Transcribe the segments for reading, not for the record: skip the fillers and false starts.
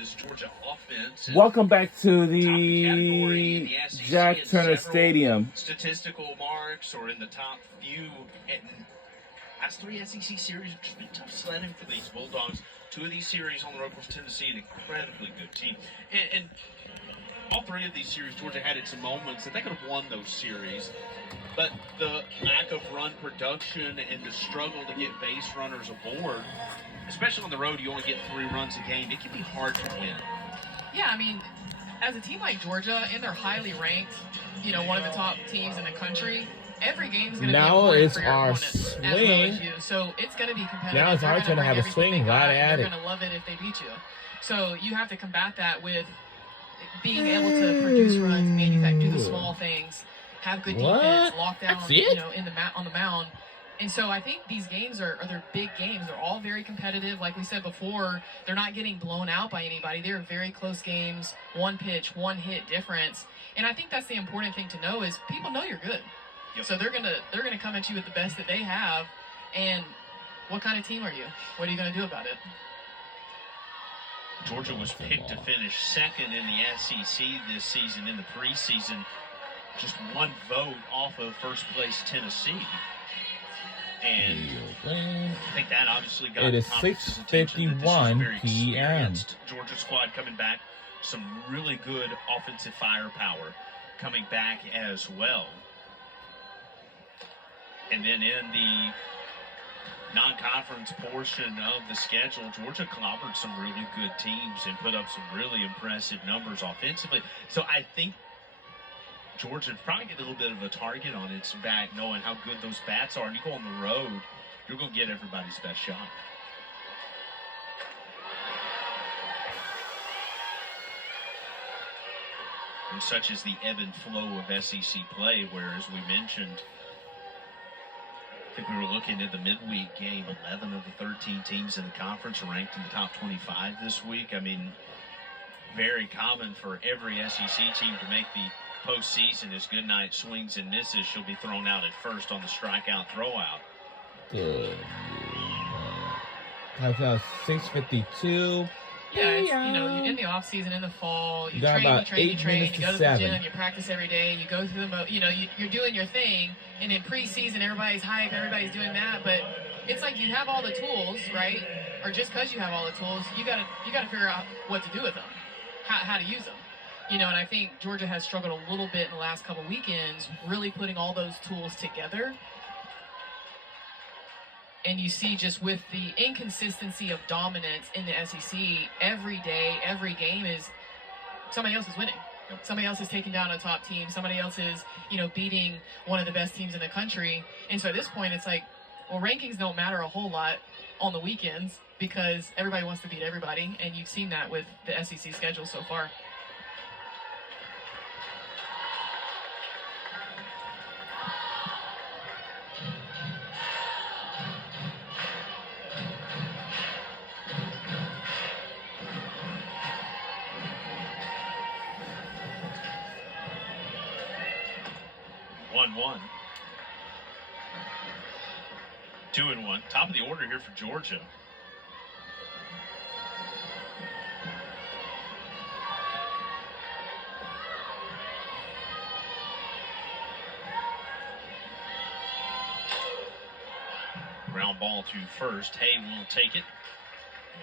this Georgia offense. Welcome back to Category in the the SEC Jack in Turner several Stadium. Statistical marks or in the top few. Last three SEC series, which has been tough sledding for these Bulldogs. Two of these series on the road for Tennessee, an incredibly good team. And all three of these series, Georgia had its moments that they could have won those series. But the lack of run production and the struggle to get base runners aboard, especially on the road, you only get 3 runs a game. It can be hard to win. Yeah, I mean, as a team like Georgia, and they're highly ranked, one of the top teams in the country, every game is going to be important for your opponent as well as you. So it's going to be competitive. Now it's our turn to have a swing right at it. They're going to love it if they beat you. So you have to combat that with being able to produce runs, do the small things, have good defense, lock down, on the mound. And so I think these games are they're big games. They're all very competitive. Like we said before, they're not getting blown out by anybody. They're very close games, one pitch, one hit difference. And I think that's the important thing to know is people know you're good. Yep. So they're gonna come at you with the best that they have. And what kind of team are you? What are you gonna do about it? Georgia was picked to finish second in the SEC this season in the preseason, just one vote off of first place Tennessee. And I think that obviously got it is 6:51 p.m. Georgia squad coming back, some really good offensive firepower coming back as well. And then in the non-conference portion of the schedule, Georgia clobbered some really good teams and put up some really impressive numbers offensively. So I think Georgia probably get a little bit of a target on its back, knowing how good those bats are. And you go on the road, you're going to get everybody's best shot. And such is the ebb and flow of SEC play, where, as we mentioned, I think we were looking at the midweek game, 11 of the 13 teams in the conference are ranked in the top 25 this week. I mean, very common for every SEC team to make the postseason. As Goodnight swings and misses, she'll be thrown out at first on the strikeout throwout. Good. That's 6:52. Yeah, it's, in the off season, in the fall, you got train, about you train, 8 you train, minutes you go to to the 7. gym, you practice every day, you go through you're doing your thing, and in preseason, everybody's hype, everybody's doing that, but it's like you have all the tools, right? Or just because you have all the tools, you gotta figure out what to do with them, how to use them. And I think Georgia has struggled a little bit in the last couple weekends, really putting all those tools together. And you see just with the inconsistency of dominance in the SEC, every day, every game is somebody else is winning. Yep. Somebody else is taking down a top team. Somebody else is, beating one of the best teams in the country. And so at this point, it's like, well, rankings don't matter a whole lot on the weekends because everybody wants to beat everybody. And you've seen that with the SEC schedule so far. One. 2-1. Top of the order here for Georgia. Ground ball to first. Hay will take it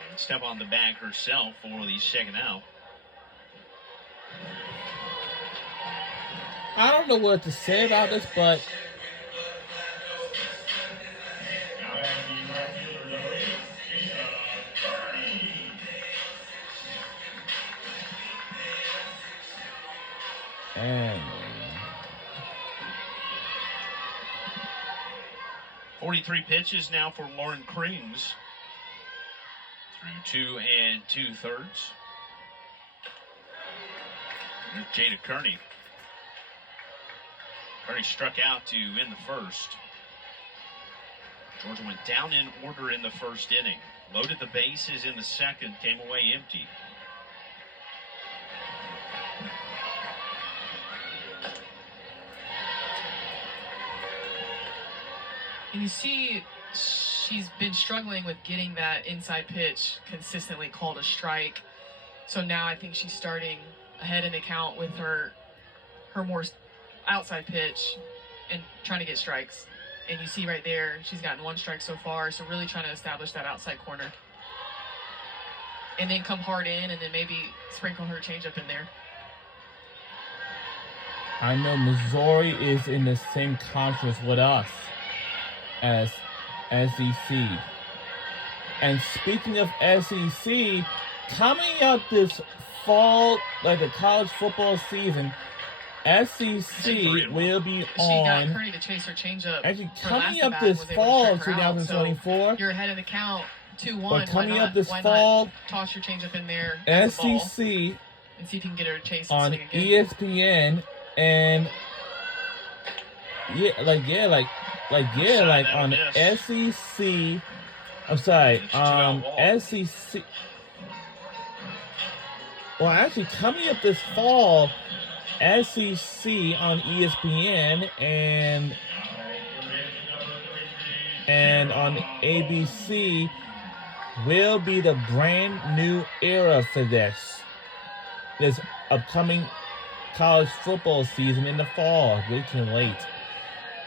and step on the bag herself for the second out. I don't know what to say about this, but and 43 pitches now for Lauren Krings through 2 2/3. There's Jada Kearney. Kearney struck out to end the first. Georgia went down in order in the first inning. Loaded the bases in the second, came away empty. And you see she's been struggling with getting that inside pitch consistently called a strike. So now I think she's starting ahead in the count with her more outside pitch and trying to get strikes. And you see right there, she's gotten 1 strike so far, so really trying to establish that outside corner. And then come hard in, and then maybe sprinkle her changeup in there. I know Missouri is in the same conference with us as SEC. And speaking of SEC, coming up this fall, like the college football season, SEC will be She got on. Kearney to chase her changeup. Actually, her coming last up at-bat this was able to fall, strike her out. 2024. So you're ahead of the count, 2-1. But coming Why up not? this Why fall, not toss your changeup in there as a ball SEC and see if you can get her to chase and on swing again. ESPN and on SEC. I'm sorry, SEC. Well, actually, coming up this fall, SEC on ESPN and on ABC will be the brand new era for this upcoming college football season in the fall. We can wait.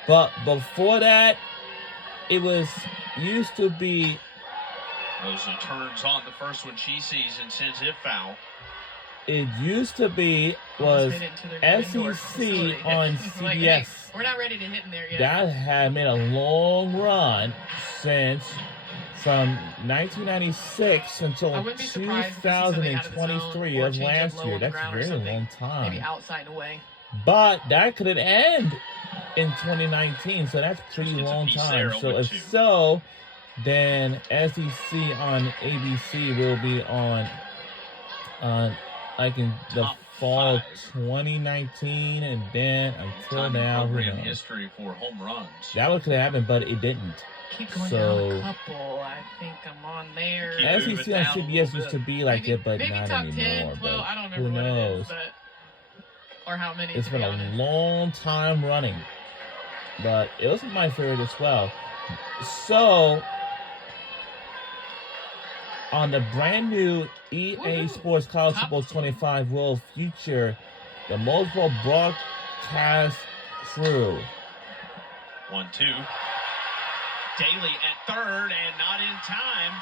But before that, it used to be. Rosa turns on the first one she sees and sends it foul. It used to be was SEC on CBS. Like, hey, we're not ready to hit in there yet. That had made a long run from 1996 until 2023 of last year. That's a very long time. Maybe outside and away. But that could end in 2019, so that's pretty long time. So if so, then SEC on ABC will be on like in the Top fall 5. 2019, and then until now, who program knows? history for home runs. That could have happened, but it didn't. Keep going So- down a couple. I think I'm on there. Keep SEC moving on down a CBS little used to bit. be like it, but maybe not top anymore. 10, 12, But I don't who remember what it knows? is, but or how many. It's to been be a honest. long time running, but it was my favorite as well. So, on the brand new EA Woohoo! Sports College Top Football 10. 25 will feature the multiple broadcast crew. 1-2. Daly at third and not in time.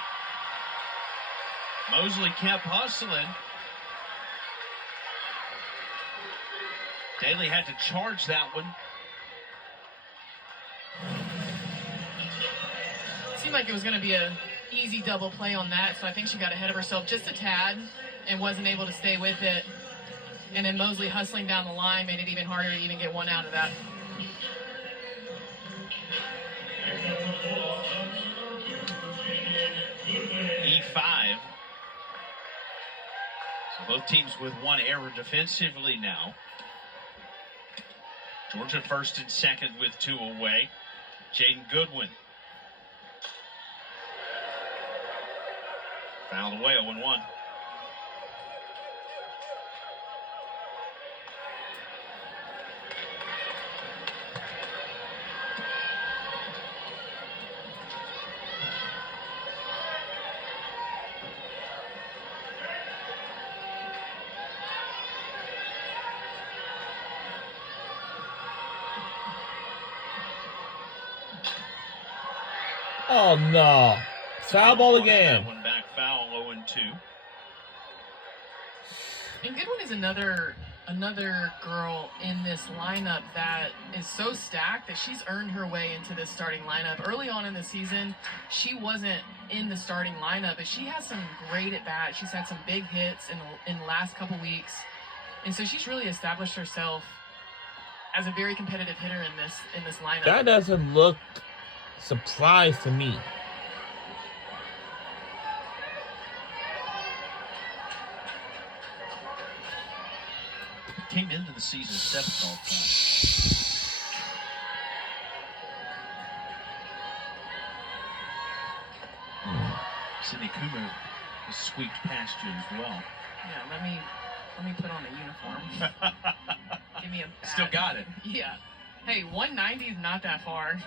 Mosley kept hustling. Daly had to charge that one. Seemed like it was going to be a easy double play on that, so I think she got ahead of herself just a tad and wasn't able to stay with it. And then Mosley hustling down the line made it even harder to even get one out of that. E5. So both teams with one error defensively now. Georgia first and second with 2 away. Jaden Goodwin. Fouled away, 0-1. Oh no! Foul ball again. That one back foul, 0-2. And Goodwin is another girl in this lineup that is so stacked that she's earned her way into this starting lineup. Early on in the season, she wasn't in the starting lineup, but she has some great at bats. She's had some big hits in the last couple weeks, and so she's really established herself as a very competitive hitter in this lineup. That doesn't look surprised to me. Came into the season 7th all time. Sydney Kumu has squeaked past you as well. Yeah, let me put on a uniform. Give me a bat. Still got it. Yeah. Hey, 190 is not that far.